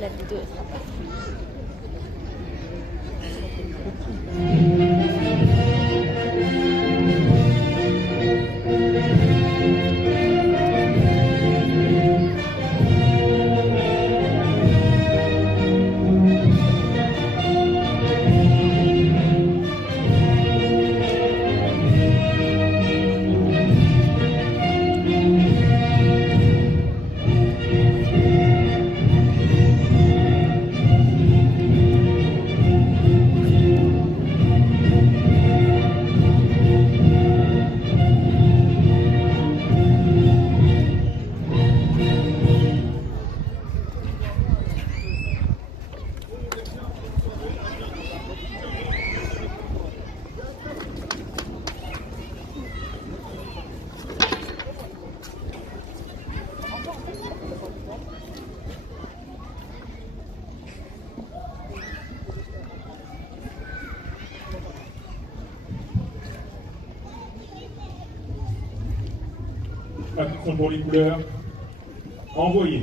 La vidéo sera pas. Attention pour les couleurs. Envoyez.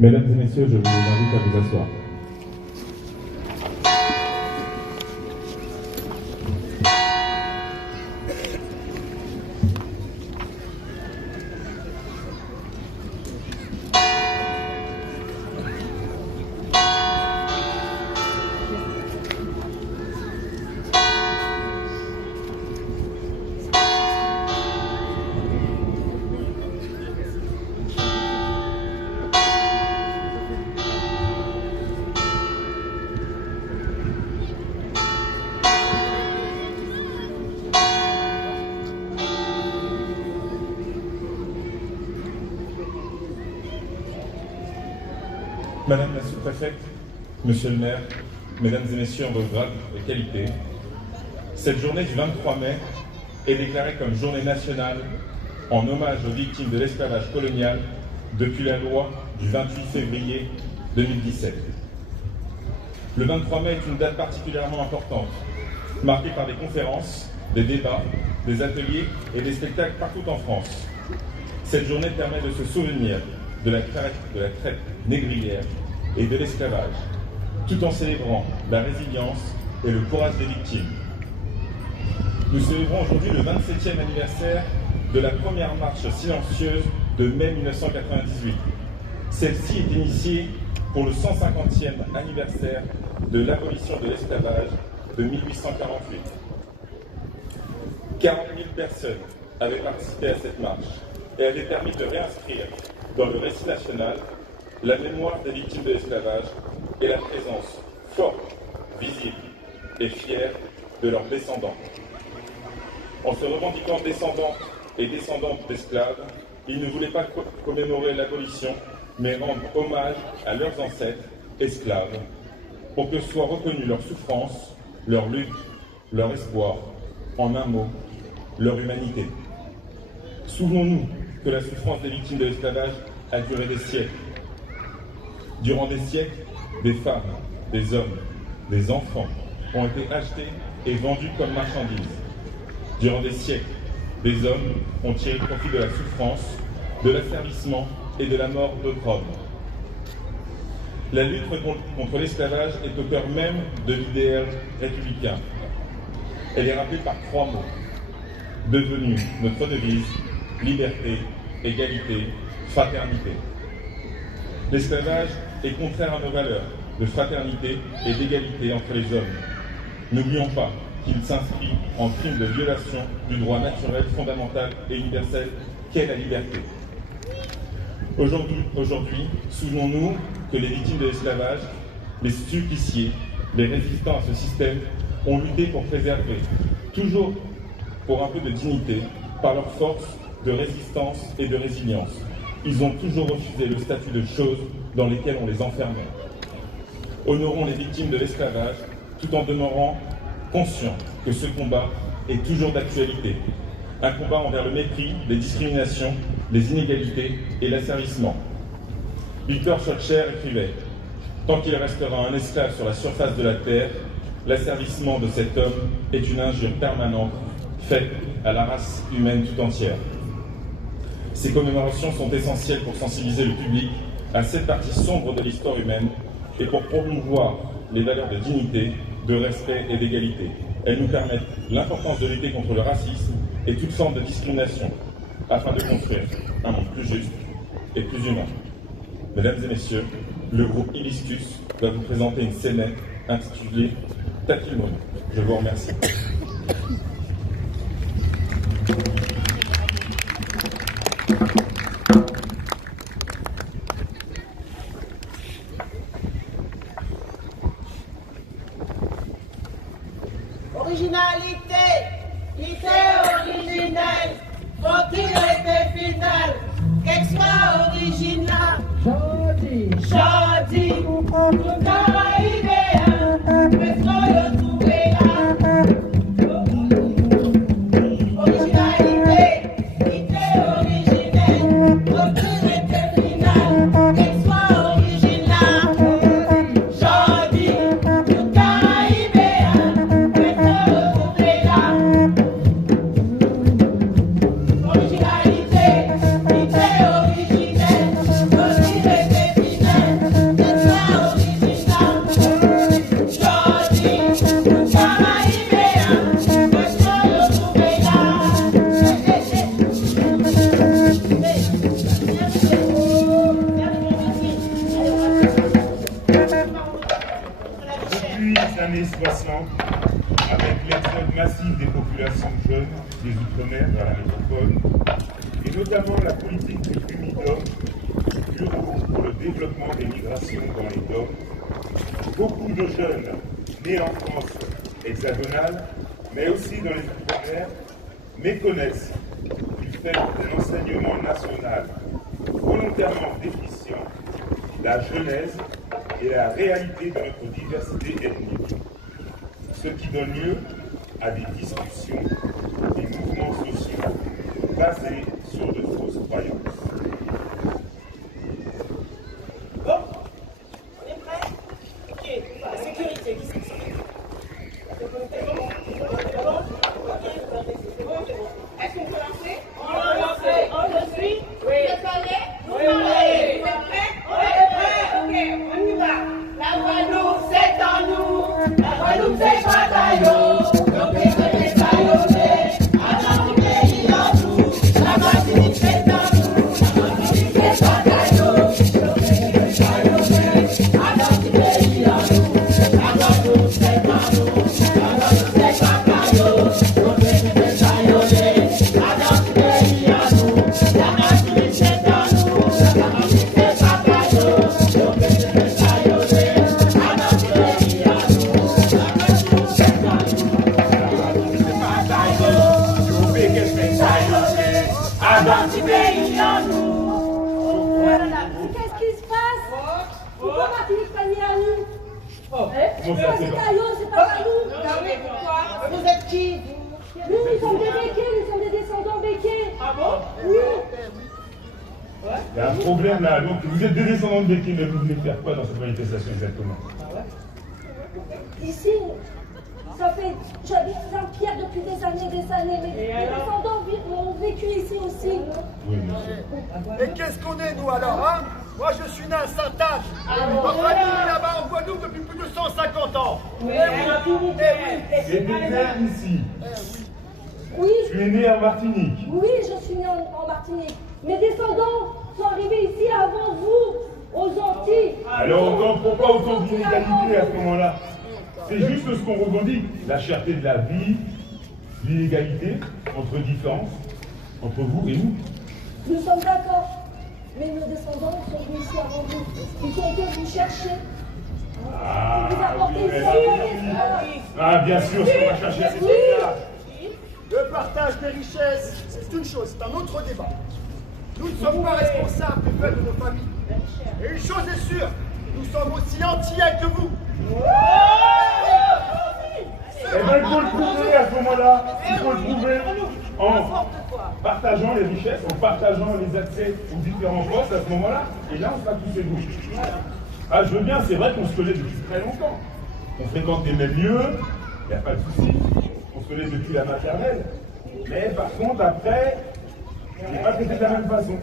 Mesdames et messieurs, je vous invite à vous asseoir. Madame la sous-préfète, Monsieur le maire, Mesdames et Messieurs en vos grades et qualités, cette journée du 23 mai est déclarée comme journée nationale en hommage aux victimes de l'esclavage colonial depuis la loi du 28 février 2017. Le 23 mai est une date particulièrement importante, marquée par des conférences, des débats, des ateliers et des spectacles partout en France. Cette journée permet de se souvenir de la traite négrière et de l'esclavage, tout en célébrant la résilience et le courage des victimes. Nous célébrons aujourd'hui le 27e anniversaire de la première marche silencieuse de mai 1998. Celle-ci est initiée pour le 150e anniversaire de l'abolition de l'esclavage de 1848. 40 000 personnes avaient participé à cette marche et avaient permis de réinscrire dans le récit national la mémoire des victimes de l'esclavage et la présence forte, visible et fière de leurs descendants. En se revendiquant descendants et descendantes d'esclaves, ils ne voulaient pas commémorer l'abolition, mais rendre hommage à leurs ancêtres esclaves, pour que soit reconnue leur souffrance, leur lutte, leur espoir, en un mot, leur humanité. Souvenons-nous que la souffrance des victimes de l'esclavage a duré des siècles. Durant des siècles, des femmes, des hommes, des enfants ont été achetés et vendus comme marchandises. Durant des siècles, des hommes ont tiré profit de la souffrance, de l'asservissement et de la mort d'autres hommes. La lutte contre l'esclavage est au cœur même de l'idéal républicain. Elle est rappelée par 3 mots, devenus notre devise: liberté, égalité, fraternité. L'esclavage est contraire à nos valeurs de fraternité et d'égalité entre les hommes. N'oublions pas qu'il s'inscrit en crime de violation du droit naturel fondamental et universel qu'est la liberté. Aujourd'hui, souvenons-nous que les victimes de l'esclavage, les suppliciés, les résistants à ce système ont lutté pour préserver, toujours pour un peu de dignité, par leur force de résistance et de résilience. Ils ont toujours refusé le statut de choses dans lesquelles on les enfermait. Honorons les victimes de l'esclavage tout en demeurant conscients que ce combat est toujours d'actualité. Un combat envers le mépris, les discriminations, les inégalités et l'asservissement. Victor Schœlcher écrivait « Tant qu'il restera un esclave sur la surface de la terre, l'asservissement de cet homme est une injure permanente faite à la race humaine tout entière. » Ces commémorations sont essentielles pour sensibiliser le public à cette partie sombre de l'histoire humaine et pour promouvoir les valeurs de dignité, de respect et d'égalité. Elles nous permettent l'importance de lutter contre le racisme et toutes formes de discrimination afin de construire un monde plus juste et plus humain. Mesdames et messieurs, le groupe Hibiscus va vous présenter une scénette intitulée Tapis-Mono. Je vous remercie. Originalité, idée originelle, faut-il rester final, qu'elle soit originale. Jodi, tout arrivé, mais soyons trouvés là. Originalité, idée originelle, faut-il rester final, qu'elle soit originale. Jodi, tout arrivé, mais soyons trouvés là. Originalité, idée originelle, faut-il rester final, qu'elle soit originale. Jodi, tout arrivé, mais soyons trouvés là. Depuis les années 60, avec l'exode massif des populations jeunes des Outre-mer vers la métropole, et notamment la politique du Bureau pour le développement des migrations dans les DOM, beaucoup de jeunes nés en France hexagonale, mais aussi dans les Outre-mer, méconnaissent du fait d'un enseignement national volontairement déficient la genèse et la réalité de notre diversité ethnique, ce qui donne lieu à des discussions, des mouvements sociaux basés sur de fausses croyances. Bon, on est prêt? Ok, la sécurité, qui c'est ça? C'est bon? C'est bon? Est-ce qu'on peut lancer? On peut lancer. On le suit? Oui. Vous êtes prêts? Oui. Vous êtes prêts? On est prêts? Ok, on y va. La Guadeloupe, c'est en nous. La Guadeloupe, c'est bataillon. Donc, les bataillonnés. Avant tout pays en nous. La Martinique, c'est en nous. La Martinique, c'est bataillon. Donc, les bataillonnés. Avant tout pays en nous. La Guadeloupe, c'est en nous. La Guadeloupe, c'est bataillon. Donc, les bataillonnés. Avant tout pays en nous. La Martinique, c'est en nous. La Martinique, c'est bataillon. Donc, les bataillonnés. Avant tout pays en nous. La Guadeloupe, c'est en nous. Qu'est-ce qui se passe? Pourquoi Martinique pas mis à nous? Comment C'est ça, pas c'est des pas- caillots, c'est pas à nous. Non, mais pourquoi? Vous êtes qui? Nous, nous sommes des béquets, nous sommes des descendants béquets. Ah bon? Oui. Il y a un problème là. Donc, vous êtes des descendants de Béquet, mais vous venez faire quoi dans cette manifestation exactement? Ici, ça fait, j'habite Saint-Pierre depuis des années, mais les descendants ont vécu ici aussi. Oui, monsieur. Et qu'est-ce qu'on est, nous, alors, hein? Moi, je suis né à Saint-Age. Ma famille est là-bas en Guadeloupe depuis plus de 150 ans. Oui, Et t'es né ici. Oui, Tu es né en Martinique. oui, je suis née en Martinique. Mes descendants sont arrivés ici avant vous, aux Antilles. Alors on ne comprend pas autant d'inégalités à ce moment-là. C'est juste ce qu'on revendique, la cherté de la vie, l'inégalité entre différences, entre vous et nous. Nous sommes d'accord. Mais nos descendants sont venus ici avant vous. Ils ont été vous chercher. Ah, Vous apportez oui, mais ici là, les ah, bien sûr, ce qu'on va chercher, c'est ça. Le partage des richesses, c'est une chose, c'est un autre débat. Nous ne sommes pas responsables des faits de nos familles. Et une chose est sûre, nous sommes aussi entiers que vous. Eh bien, il faut le prouver à ce moment-là. Il faut le prouver en partageant les richesses, en partageant les accès aux différents postes à ce moment-là. Et là, on sera tous égaux. Ah, je veux bien, c'est vrai qu'on se connaît depuis très longtemps. On fréquente les mêmes lieux, il n'y a pas de souci. On se connaît depuis la maternelle. Mais par contre, après, on n'est pas traité de la même façon.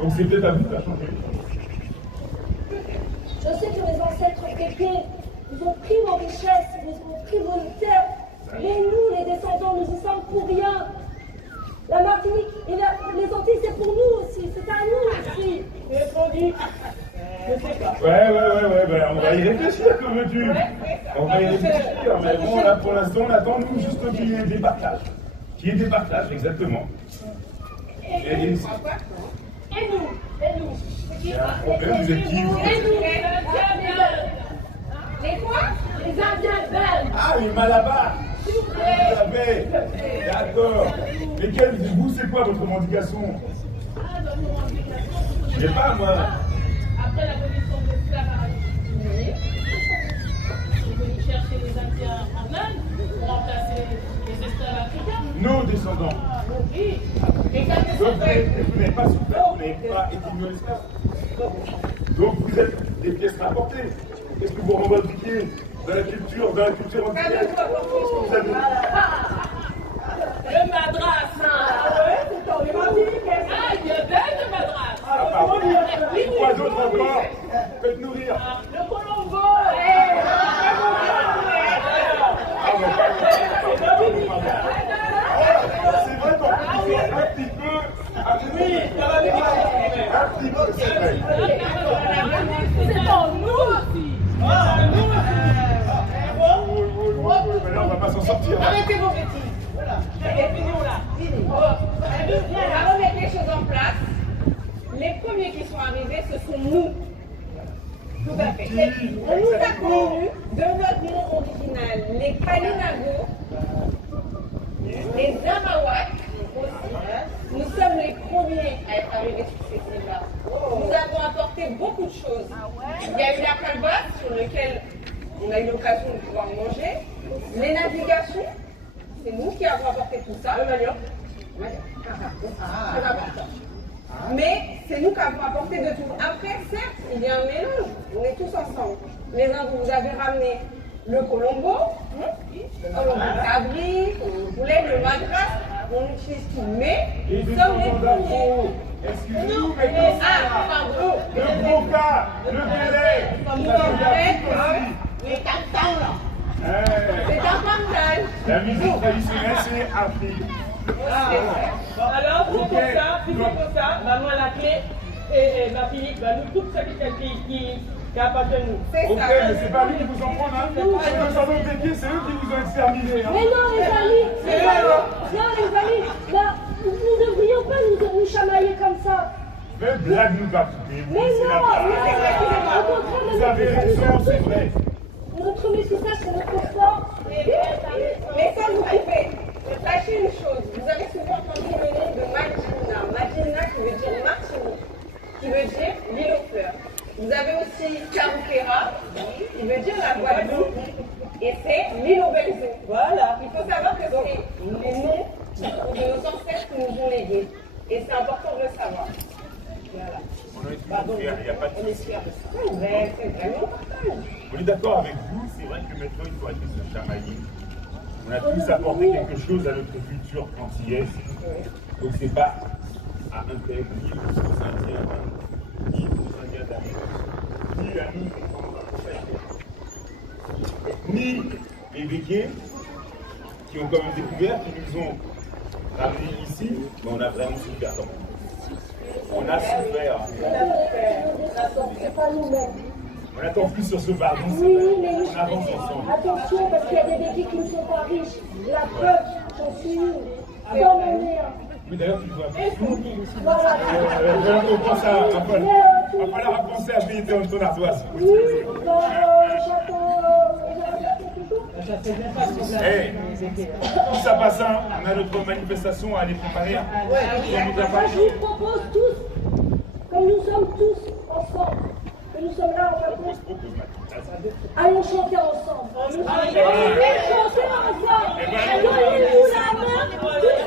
Donc c'est peut-être à vous de faire changer les choses. Je sais que mes ancêtres péqués, ils ont pris vos richesses, ils ont pris vos terres. Mais nous, les descendants, nous y sommes pour rien. La Martinique et les Antilles, c'est pour nous aussi. C'est à nous aussi. Répondu. Je sais pas. Ouais, ben, on va y réfléchir, comme veux-tu. On va y réfléchir, mais bon, là, pour l'instant, on attend, nous, juste qu'il y ait des partages. Qu'il y ait des partages, exactement. Et Et nous. il y a un problème, vous êtes qui, vous? Les quoi? Les Indiens belges. Ah, les Malabar. Vous savez. D'accord. Lesquels, vous, c'est quoi votre revendication? Je sais pas, moi. Après l'abolition de l'esclavage, ils veulent chercher les Indiens en Inde pour remplacer les esclaves africains. Nos descendants. Oui. Donc, vous n'avez pas souffert, vous n'avez pas été mis en esclave. Donc, vous êtes des pièces rapportées. Qu'est-ce que vous revendiquez dans la culture antillaise? Vous avez... Le madras. Ah, il y a de madras. Ah, pardon. Quoi d'autre encore? Faites-nous rire. Le Colombo. C'est vrai qu'on peut dire un petit peu. Un petit peu, c'est vrai. C'est en nous aussi. Mais là, on va pas s'en sortir. Arrêtez vos bêtises. Voilà. Finissons là. On va remettre les choses en place. Les premiers qui sont arrivés, ce sont nous. Tout à fait. On nous a connus de notre nom original, les Kalinago, les Amawak aussi. Nous sommes les premiers à être arrivés sur ces îles-là. Nous avons apporté beaucoup de choses. Il y a eu la calebasse sur laquelle on a eu l'occasion de pouvoir manger. Les navigations, c'est nous qui avons apporté tout ça. Le manioc. Très important. Mais c'est nous qui avons apporté de tout. Après, certes, il y a un mélange. On est tous ensemble. Les uns, vous avez ramené le colombo, le cabri, le poulet, le madras. On utilise tout. Mais nous sommes les premiers. Excusez-nous, mais non. Ah, pardon. Le broca, le bélet, Nous ça sommes nous prêts. aussi. Les cantons, là. C'est Eh, un partage. la musique traditionnelle, c'est Afrique. Alors, c'est comme ça, maman a la clé et ma fille va nous tout ce qui appartient à nous. C'est Ok, ça. mais c'est pas lui qui vous en prend, hein. Les descendants de Pékin, c'est eux qui vous ont exterminé, hein. Mais non, les amis, là, nous ne devrions pas nous chamailler comme ça. Faites blague, nous pas couper. Mais non, au contraire, Vous avez raison, c'est vrai. notre métissage, c'est notre force. Mais sans vous couper, sachez une chose, vous avez souvent entendu le nom de Magina. Magina qui veut dire Martinique, qui veut dire l'île aux fleurs. Vous avez aussi Carouquera, qui veut dire la Guadeloupe, et c'est l'île aux belles eaux. Voilà. Il faut savoir que c'est les noms de nos ancêtres qui nous ont légués. Et c'est important de le savoir. Voilà. On est fiers, il n'y a pas de On est fiers de ça. Mais c'est vraiment important. On est d'accord avec vous, c'est vrai que maintenant il faut arrêter de se chamailler. On a tous apporté quelque chose à notre culture antillaise. Donc c'est pas à un tel, ni aux Indiens, ni aux Indiens d'Amérique, ni à nous, ni les béquets qui ont quand même découvert, qui nous ont ramenés ici, mais on a vraiment souffert quand même. On a souffert. C'est pas nous-mêmes. On attend plus sur ce pardon, c'est Oui, vrai. mais On avance ensemble. attention, parce qu'il y a des béquilles qui ne sont pas riches. La preuve, j'en suis une. Comme on est. Oui, d'ailleurs, tu dois. Et son lit. Voilà. On pense à falloir penser à payer ton ardoise. Oui, dans le château, Ça fait bien pas de problème. Tout ça passant, on a notre manifestation à aller préparer. On nous a Moi, pas. je vous propose tous, comme nous sommes tous ensemble, que nous sommes là en fin de compte, allons chanter ensemble. Allons chanter ensemble. Donnez-nous la main, tous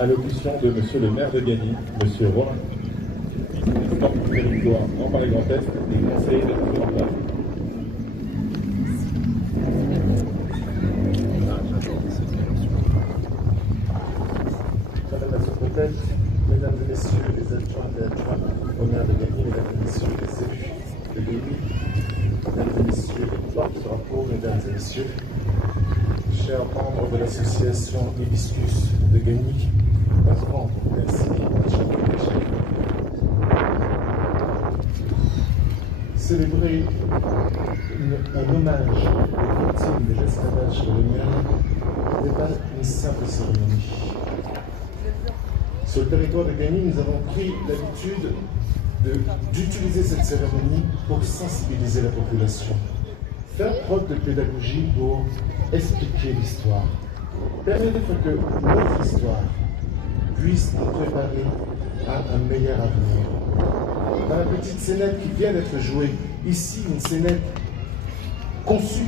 Allocution de Monsieur le maire de Gagny, Monsieur Romain, vice-président du territoire Grand Paris Grand Est et conseiller départemental. Madame la sous-préfète, mesdames et messieurs les adjoints et adjoints au maire de Gagny, mesdames et messieurs les élus de Gagny, mesdames et messieurs les porte-drapeaux, mesdames et messieurs, chers membres de l'association Hibiscus de Gagny, un grand merci à chacun et chacune. Célébrer un hommage aux victimes de l'esclavage sur le Maine n'est pas une simple cérémonie. Sur le territoire de Gagny, nous avons pris l'habitude d'utiliser cette cérémonie pour sensibiliser la population, faire preuve de pédagogie pour expliquer l'histoire, permettre que notre histoire puisse nous préparer à un meilleur avenir. Dans la petite scénette qui vient d'être jouée, ici une scénette conçue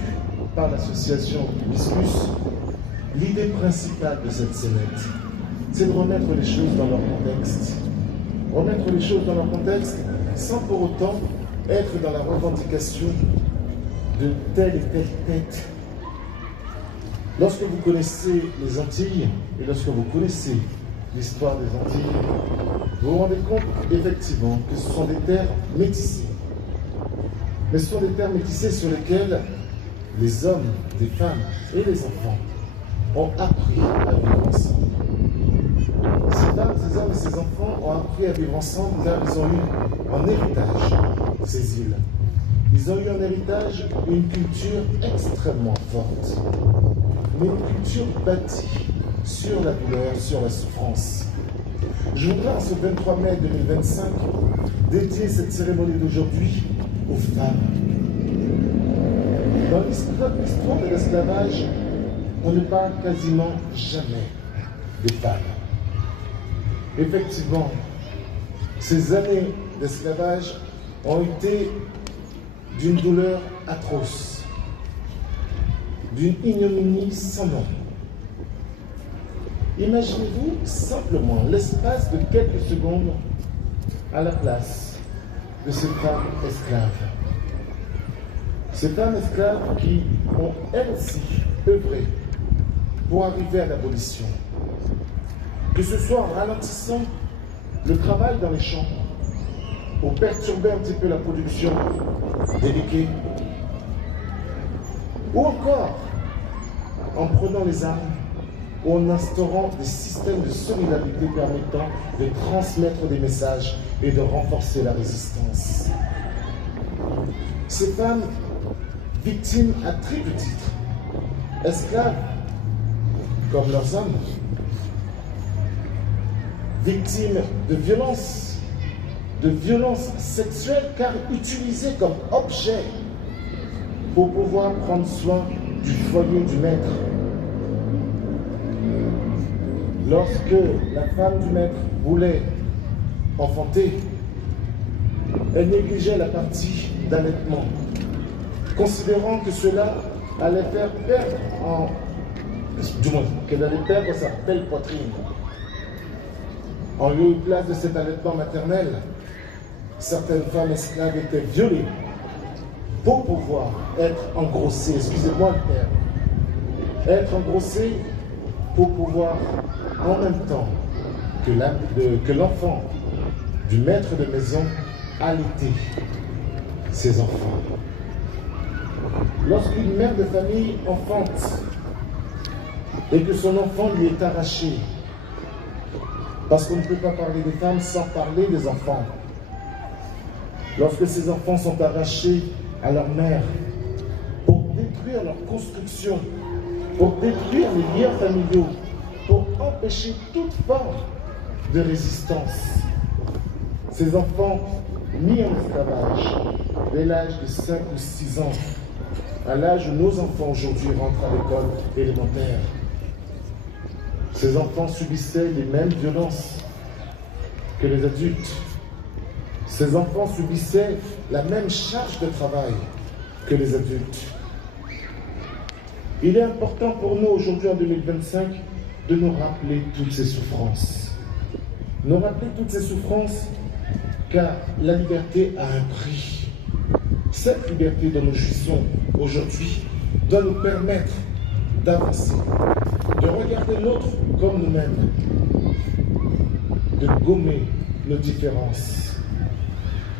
par l'association Hibiscus, l'idée principale de cette scénette, c'est de remettre les choses dans leur contexte. Remettre les choses dans leur contexte sans pour autant être dans la revendication de telle et telle tête. Lorsque vous connaissez les Antilles et lorsque vous connaissez l'histoire des Antilles, vous vous rendez compte effectivement que ce sont des terres métissées. Mais ce sont des terres métissées sur lesquelles les hommes, les femmes et les enfants ont appris à vivre ensemble. Ces femmes, ces hommes et ces enfants ont appris à vivre ensemble car ils ont eu en héritage ces îles. Ils ont eu en héritage une culture extrêmement forte, mais une culture bâtie sur la douleur, sur la souffrance. Je voudrais, en ce 23 mai 2025, dédier cette cérémonie d'aujourd'hui aux femmes. Dans l'histoire de l'esclavage, on ne parle quasiment jamais des femmes. Effectivement, ces années d'esclavage ont été d'une douleur atroce, d'une ignominie sans nom. Imaginez-vous simplement l'espace de quelques secondes à la place de ces femmes esclaves. Ces femmes esclaves qui ont elles aussi œuvré pour arriver à l'abolition. Que ce soit en ralentissant le travail dans les champs, pour perturber un petit peu la production des liquides, ou encore en prenant les armes ou en instaurant des systèmes de solidarité permettant de transmettre des messages et de renforcer la résistance. Ces femmes, victimes à triple titre, esclaves comme leurs hommes, victimes de violences sexuelles car utilisées comme objet pour pouvoir prendre soin du foyer du maître. Lorsque la femme du maître voulait enfanter, elle négligeait la partie d'allaitement, considérant que cela allait faire perdre qu'elle allait perdre sa belle poitrine. En lieu et place de cet allaitement maternel, certaines femmes esclaves étaient violées pour pouvoir être engrossées, excusez-moi le terme, être engrossées pour pouvoir, en même temps que l'enfant du maître de maison, allaiter ses enfants. Lorsqu'une mère de famille enfante et que son enfant lui est arraché, parce qu'on ne peut pas parler des femmes sans parler des enfants, lorsque ces enfants sont arrachés à leur mère pour détruire leur construction, pour détruire les liens familiaux, pour empêcher toute forme de résistance, ces enfants mis en esclavage dès l'âge de 5 ou 6 ans, à l'âge où nos enfants aujourd'hui rentrent à l'école élémentaire. Ces enfants subissaient les mêmes violences que les adultes. Ces enfants subissaient la même charge de travail que les adultes. Il est important pour nous aujourd'hui en 2025 de nous rappeler toutes ces souffrances. Nous rappeler toutes ces souffrances car la liberté a un prix. Cette liberté dont nous jouissons aujourd'hui doit nous permettre d'avancer, de regarder l'autre comme nous-mêmes, de gommer nos différences.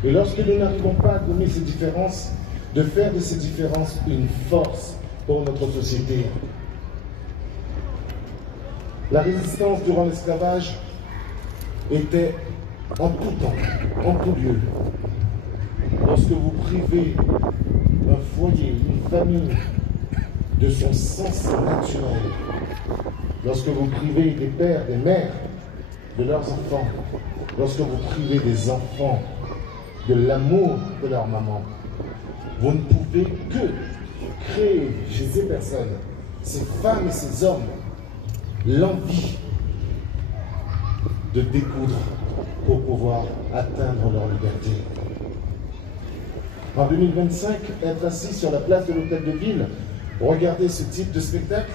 Et lorsque nous n'arrivons pas à gommer ces différences, de faire de ces différences une force pour notre société. La résistance durant l'esclavage était en tout temps, en tout lieu. Lorsque vous privez un foyer, une famille de son sens naturel, lorsque vous privez des pères, des mères de leurs enfants, lorsque vous privez des enfants de l'amour de leur maman, vous ne pouvez que créer chez ces personnes, ces femmes et ces hommes, l'envie de découdre pour pouvoir atteindre leur liberté. En 2025, être assis sur la place de l'hôtel de ville, regarder ce type de spectacle,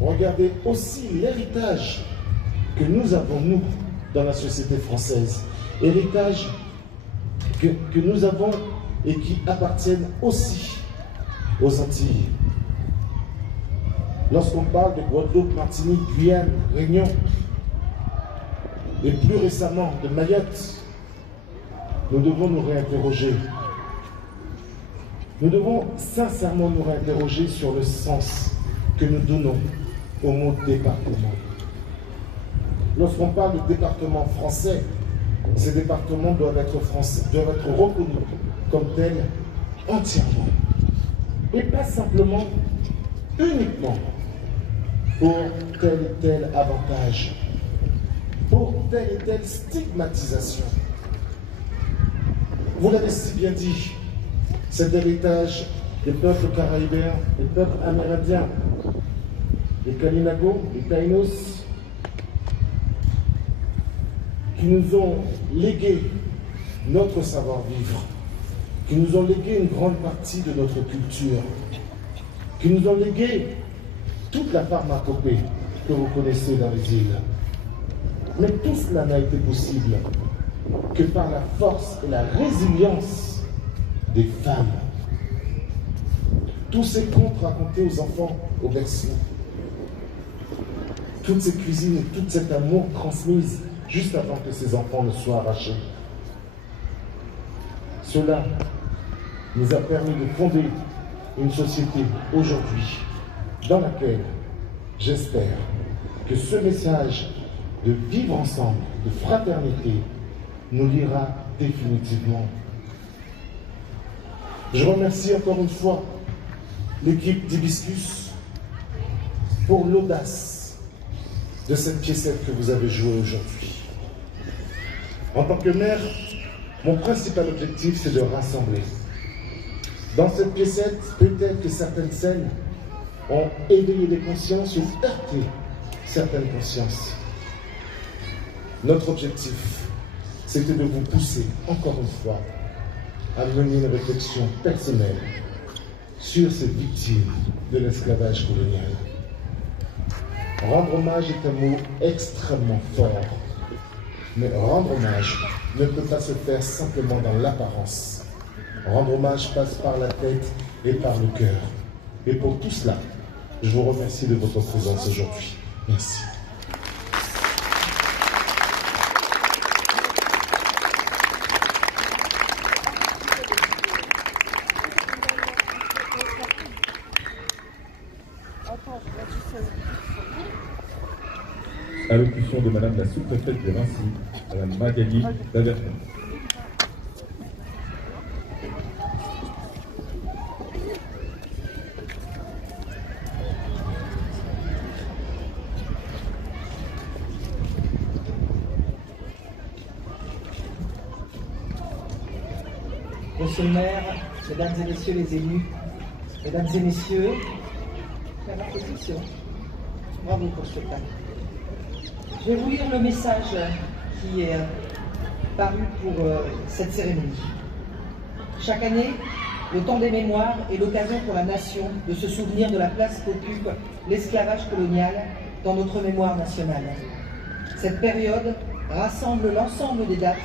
regarder aussi l'héritage que nous avons, nous, dans la société française. Héritage que nous avons et qui appartiennent aussi aux Antilles. Lorsqu'on parle de Guadeloupe, Martinique, Guyane, Réunion, et plus récemment de Mayotte, nous devons nous réinterroger. Nous devons sincèrement nous réinterroger sur le sens que nous donnons au mot département. Lorsqu'on parle de département français, ces départements doivent être reconnus comme tels entièrement. Et pas simplement, uniquement, pour tel et tel avantage, pour telle et telle stigmatisation. Vous l'avez si bien dit, cet héritage des peuples caraïbéens, des peuples amérindiens, les Kalinago, les Taïnos, qui nous ont légué notre savoir-vivre, qui nous ont légué une grande partie de notre culture, qui nous ont légué toute la pharmacopée que vous connaissez dans les îles. Mais tout cela n'a été possible que par la force et la résilience des femmes. Tous ces contes racontés aux enfants au berceau, toutes ces cuisines et tout cet amour transmise juste avant que ces enfants ne soient arrachés. Cela nous a permis de fonder une société aujourd'hui dans laquelle j'espère que ce message de vivre ensemble, de fraternité, nous liera définitivement. Je remercie encore une fois l'équipe d'Hibiscus pour l'audace de cette piécette que vous avez jouée aujourd'hui. En tant que maire, mon principal objectif, c'est de rassembler. Dans cette piécette, peut-être que certaines scènes ont éveillé des consciences ou heurté certaines consciences. Notre objectif, c'était de vous pousser, encore une fois, à mener une réflexion personnelle sur ces victimes de l'esclavage colonial. Rendre hommage est un mot extrêmement fort, mais rendre hommage ne peut pas se faire simplement dans l'apparence. Rendre hommage passe par la tête et par le cœur. Et pour tout cela, je vous remercie de votre présence aujourd'hui. Merci. Allocution de Madame la sous-préfète de Vinci, Madame Magali Daverton. Monsieur le maire, mesdames et messieurs les élus, mesdames et messieurs, la répétition. Bravo pour ce spectacle. Je vais vous lire le message qui est paru pour cette cérémonie. Chaque année, le temps des mémoires est l'occasion pour la nation de se souvenir de la place qu'occupe l'esclavage colonial dans notre mémoire nationale. Cette période rassemble l'ensemble des dates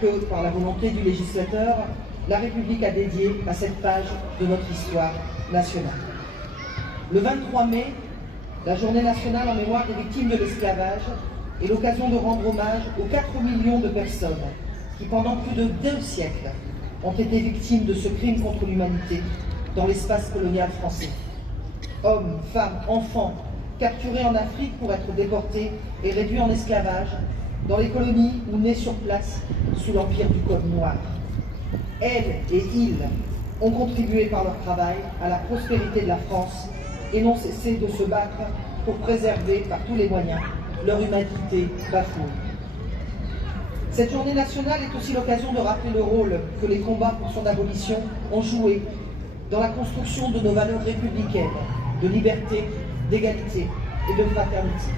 que, par la volonté du législateur, la République a dédiées à cette page de notre histoire nationale. Le 23 mai, la Journée nationale en mémoire des victimes de l'esclavage est l'occasion de rendre hommage aux 4 millions de personnes qui, pendant plus de 2 siècles, ont été victimes de ce crime contre l'humanité dans l'espace colonial français. Hommes, femmes, enfants, capturés en Afrique pour être déportés et réduits en esclavage, dans les colonies ou nés sur place sous l'empire du code noir. Elles et ils ont contribué par leur travail à la prospérité de la France et n'ont cessé de se battre pour préserver par tous les moyens leur humanité bafouée. Cette journée nationale est aussi l'occasion de rappeler le rôle que les combats pour son abolition ont joué dans la construction de nos valeurs républicaines, de liberté, d'égalité et de fraternité.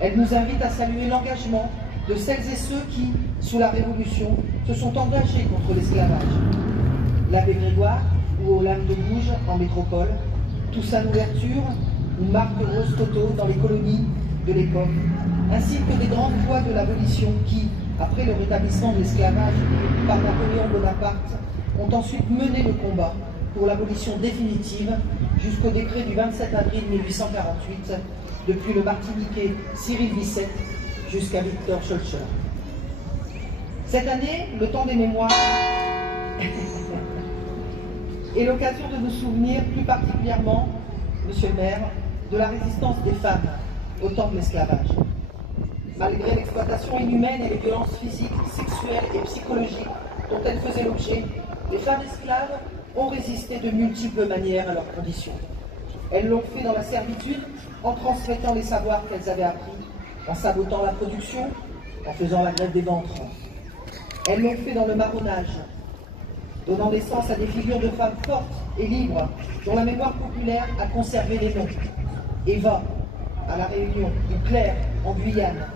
Elle nous invite à saluer l'engagement de celles et ceux qui, sous la Révolution, se sont engagés contre l'esclavage. L'abbé Grégoire, ou aux Lames de Gouges en métropole, Toussaint Louverture, ou Marc Rose-Coteau dans les colonies de l'époque, ainsi que des grandes voix de l'abolition qui, après le rétablissement de l'esclavage par Napoléon Bonaparte, ont ensuite mené le combat pour l'abolition définitive jusqu'au décret du 27 avril 1848, depuis le Martiniquais Cyril Bicêtre jusqu'à Victor Schœlcher. Cette année, le temps des mémoires est l'occasion de nous souvenir plus particulièrement, Monsieur le maire, de la résistance des femmes au temps de l'esclavage. Malgré l'exploitation inhumaine et les violences physiques, sexuelles et psychologiques dont elles faisaient l'objet, Les femmes esclaves ont résisté de multiples manières à leurs conditions. Elles l'ont fait dans la servitude, en transmettant les savoirs qu'elles avaient appris, en sabotant la production, en faisant la grève des ventres. Elles l'ont fait dans le marronnage, donnant naissance à des figures de femmes fortes et libres, dont la mémoire populaire a conservé les noms. Eva, à La Réunion, ou Claire, en Guyane.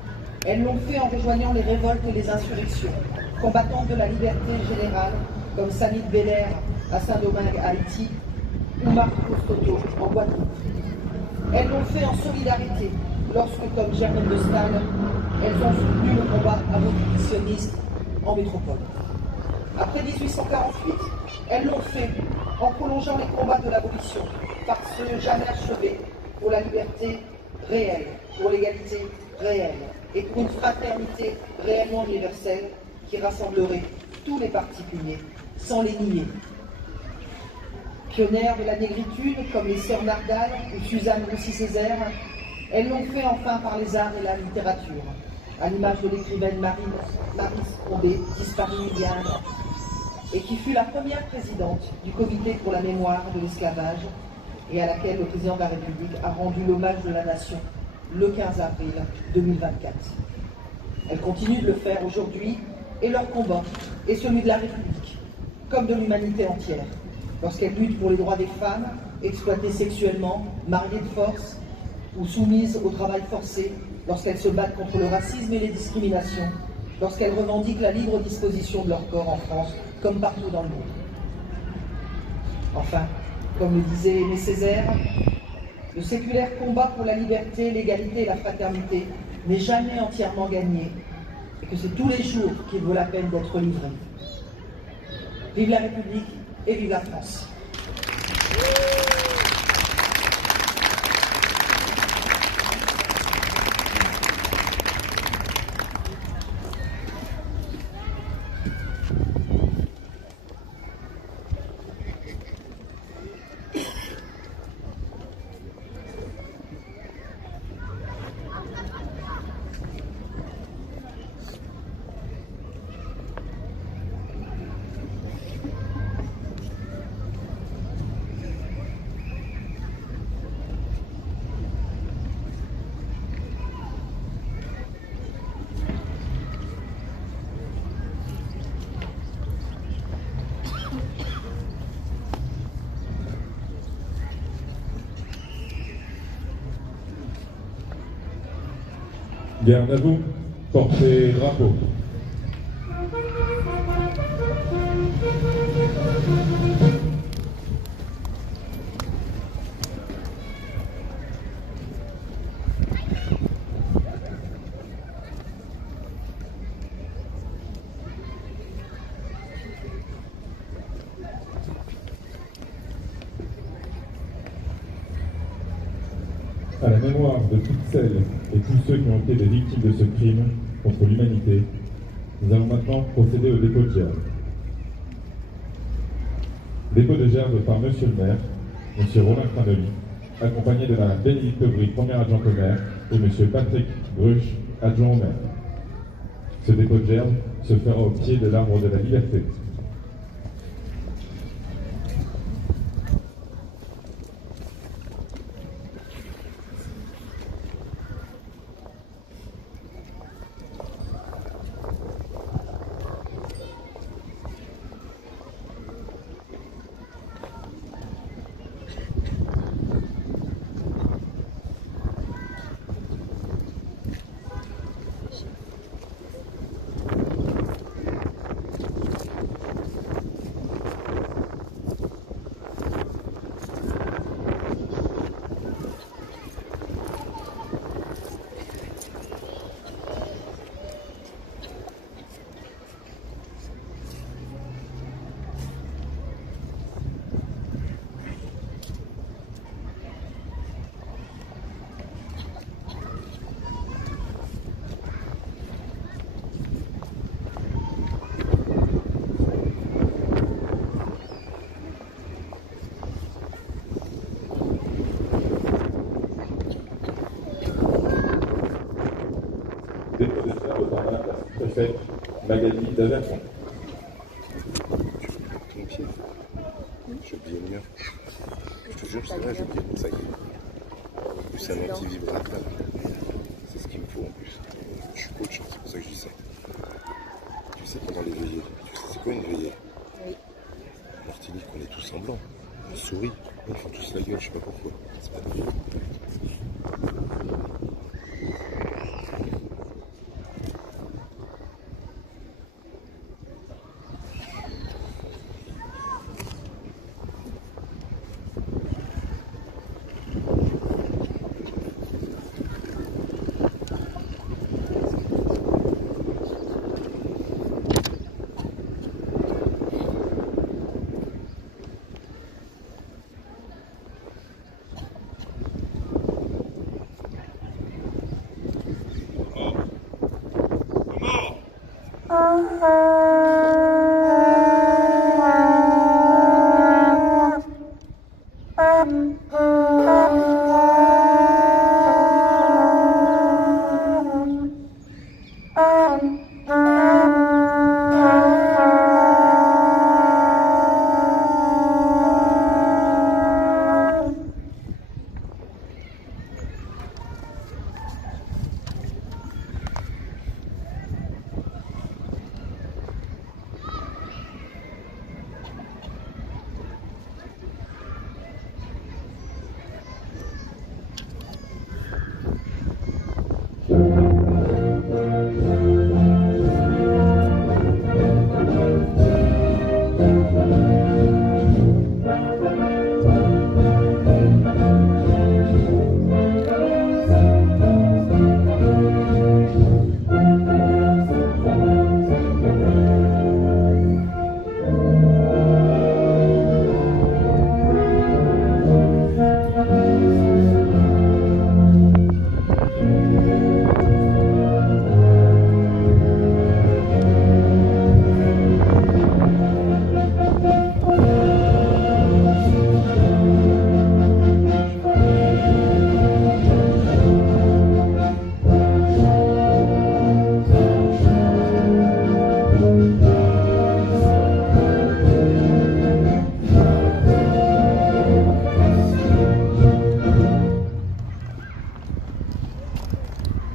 Elles l'ont fait en rejoignant les révoltes et les insurrections, combattantes de la liberté générale, comme Sanit Belair à Saint-Domingue, Haïti, ou Marthe Costoto en Guadeloupe. Elles l'ont fait en solidarité, lorsque, comme Germaine de Staël, elles ont soutenu le combat abolitionniste en métropole. Après 1848, elles l'ont fait en prolongeant les combats de l'abolition, par ceux jamais achevés, pour la liberté réelle, pour l'égalité réelle, et pour une fraternité réellement universelle qui rassemblerait tous les particuliers, sans les nier. Pionnières de la négritude, comme les sœurs Nardal ou Suzanne Roussy-Césaire, elles l'ont fait enfin par les arts et la littérature, à l'image de l'écrivaine Marie Condé, disparue il y a un an, et qui fut la première présidente du Comité pour la mémoire de l'esclavage, et à laquelle le président de la République a rendu l'hommage de la nation le 15 avril 2024. Elles continuent de le faire aujourd'hui, et leur combat est celui de la République, comme de l'humanité entière, lorsqu'elles luttent pour les droits des femmes, exploitées sexuellement, mariées de force, ou soumises au travail forcé, lorsqu'elles se battent contre le racisme et les discriminations, lorsqu'elles revendiquent la libre disposition de leur corps en France, comme partout dans le monde. Enfin, comme le disait Aimé Césaire, le séculaire combat pour la liberté, l'égalité et la fraternité n'est jamais entièrement gagné, et que c'est tous les jours qu'il vaut la peine d'être livré. Vive la République et vive la France. Garde à vous, portez drapeau. À la mémoire de toutes celles et tous ceux qui ont été des victimes de ce crime contre l'humanité, nous allons maintenant procéder au dépôt de gerbe. Dépôt de gerbe par Monsieur le maire, Monsieur Romain Cranoli, accompagné de Madame Bénédicte Aubry, première adjointe au maire, et Monsieur Patrick Bruch, adjoint au maire. Ce dépôt de gerbe se fera au pied de l'arbre de la liberté. Dépôt de gerbe par Madame la préfète Magali d'Averson. J'ai oublié le mien. Je te jure, c'est vrai, j'ai oublié. Ça y est. En plus, c'est un anti-vibrateur. C'est ce qu'il me faut en plus. Je suis coach, c'est pour ça que je dis ça. Tu sais, pendant les veillées, tu sais, c'est quoi une veillée? Oui. En Martinique, on est tous semblants. On sourit. Ils font tous la gueule, je sais pas pourquoi. C'est pas drôle.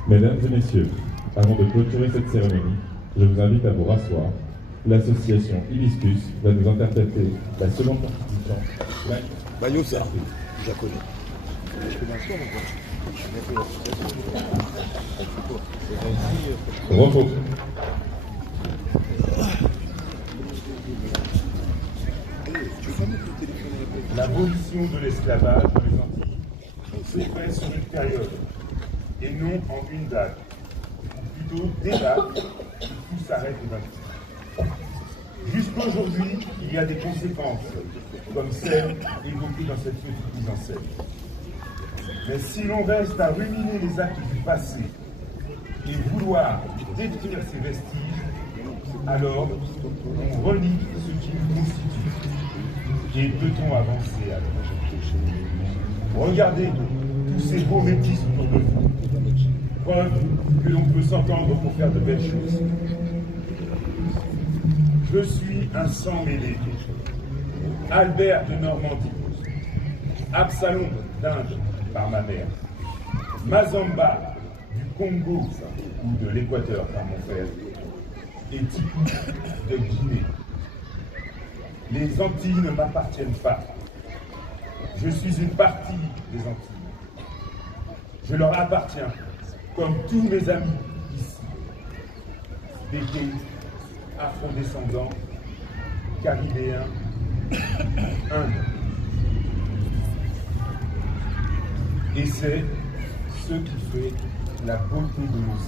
Mesdames et messieurs, avant de clôturer cette cérémonie, je vous invite à vous rasseoir. L'association Hibiscus va nous interpréter la seconde partition. Magnosa, je la connais. Je connais un soir, mon Repos. L'abolition de l'esclavage dans les Antilles s'est faite sur une période et non en une date. Plutôt des dates, tout s'arrête au 28. Jusqu'aujourd'hui, il y a des conséquences, comme celles évoquées dans cette petite mise en scène. Mais si l'on reste à ruminer les actes du passé et vouloir détruire ces vestiges, alors on relie ce qui nous constitue. Et peut-on avancer alors? Regardez tous ces beaux métis autour de vous. Preuve que l'on peut s'entendre pour faire de belles choses. Je suis un sang mêlé. Albert de Normandie. Absalom d'Inde par ma mère. Mazamba du Congo ou de l'Équateur par mon père. Et Tipu de Guinée. Les Antilles ne m'appartiennent pas. Je suis une partie des Antilles. Je leur appartiens, comme tous mes amis ici. Béqués, afrodescendants, caribéens, Inde. Et c'est ce qui fait la beauté de nos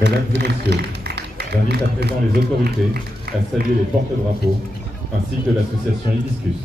Mesdames et messieurs, j'invite à présent les autorités à saluer les porte-drapeaux ainsi que l'association Hibiscus.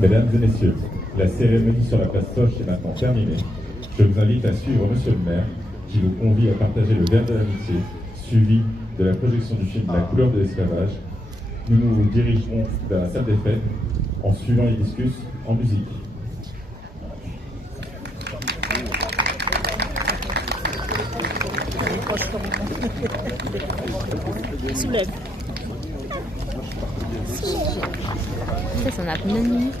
Mesdames et messieurs, la cérémonie sur la place Foch est maintenant terminée. Je vous invite à suivre Monsieur le maire, qui vous convie à partager le verre de l'amitié, suivi de la projection du film La couleur de l'esclavage. Nous nous dirigerons vers la salle des fêtes en suivant les discussions en musique. Soulève. Ça n'a combien de minutes?